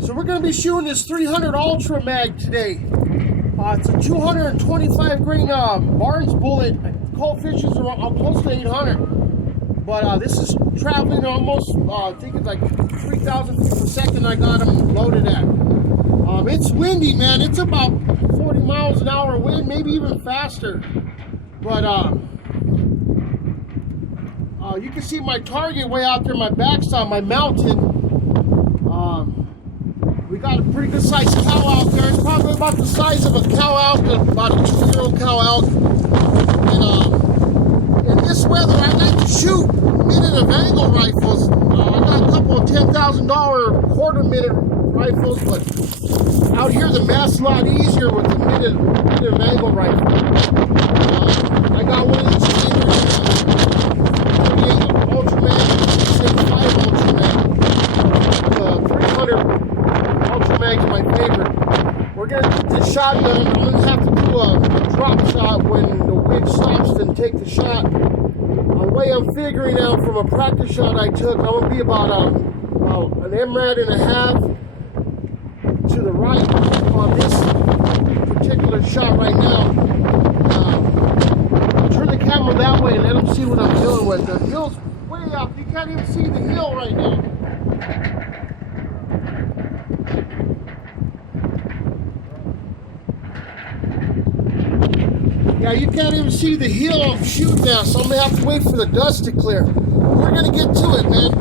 So we're going to be shooting this 300 Ultra Mag today. It's a 225 grain Barnes bullet. Cold fishes are close to 800. But this is traveling almost, I think it's like 3,000 feet per second I got them loaded at. It's windy, man. It's about 40 miles an hour wind, maybe even faster. But you can see my target way out there, my backside, my mountain. We got a pretty good sized cow out there. It's probably about the size of a cow elk, about a 2-year-old cow elk. And in this weather, I like to shoot minute of angle rifles. I got a couple of $10,000 quarter minute rifles, but out here the math's a lot easier with the minute of angle rifle. I got one of these 38 Ultra Mag, 5 Ultra Mag. 300 Ultra Mag's my favorite. We're gonna get this shotgun. I'm gonna have to do a drop shot when the wind stops, then take the shot. The way I'm figuring out from a practice shot I took, I'm gonna be about an MRAD and a half to the right on this particular shot right now. I'll turn the camera that way and let them see what I'm dealing with. The hill's way up. You can't even see the hill right now. Yeah, you can't even see the hill I'm shooting now, so I'm gonna have to wait for the dust to clear. We're gonna get to it, man.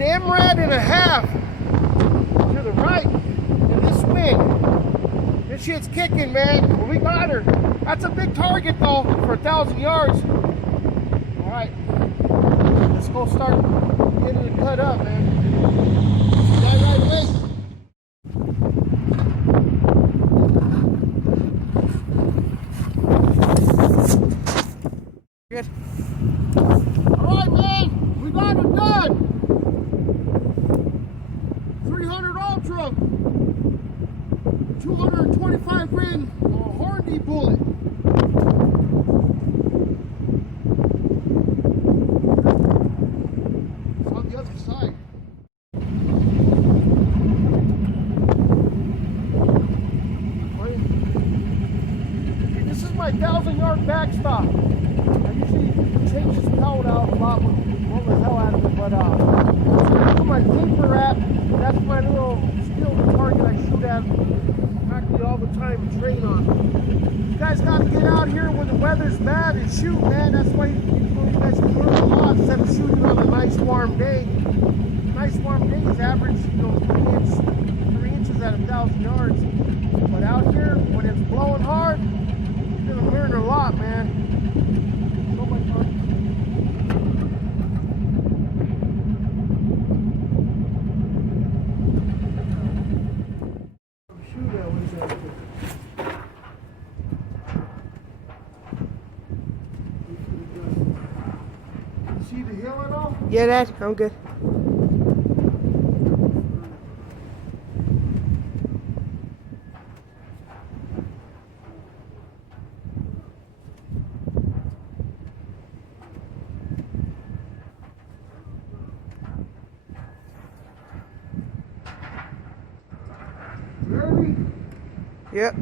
MRAD and a half to the right in this wind. This shit's kicking, man. Well, we got her. That's a big target though for 1,000 yards. All right, let's go start getting it cut up, man. Right away. Good. All right, man. We got her done. 300 Ultra, 225 grain Hornady bullet. It's on the other side. This is my 1,000-yard backstop. I usually change this pellet out a lot with all the hell out of it, but that's my paper at. That's my little steel target I shoot at practically all the time and train on. You guys got to get out here when the weather's bad and shoot, man. That's why you guys can learn a lot instead of shooting on a nice warm day. Nice warm days average, 3 inches at 1,000 yards. But out here, when it's blowing hard, you're gonna learn a lot, man. So much fun. See the hill at all? Yeah, Dad, I'm good. Ready? Yep.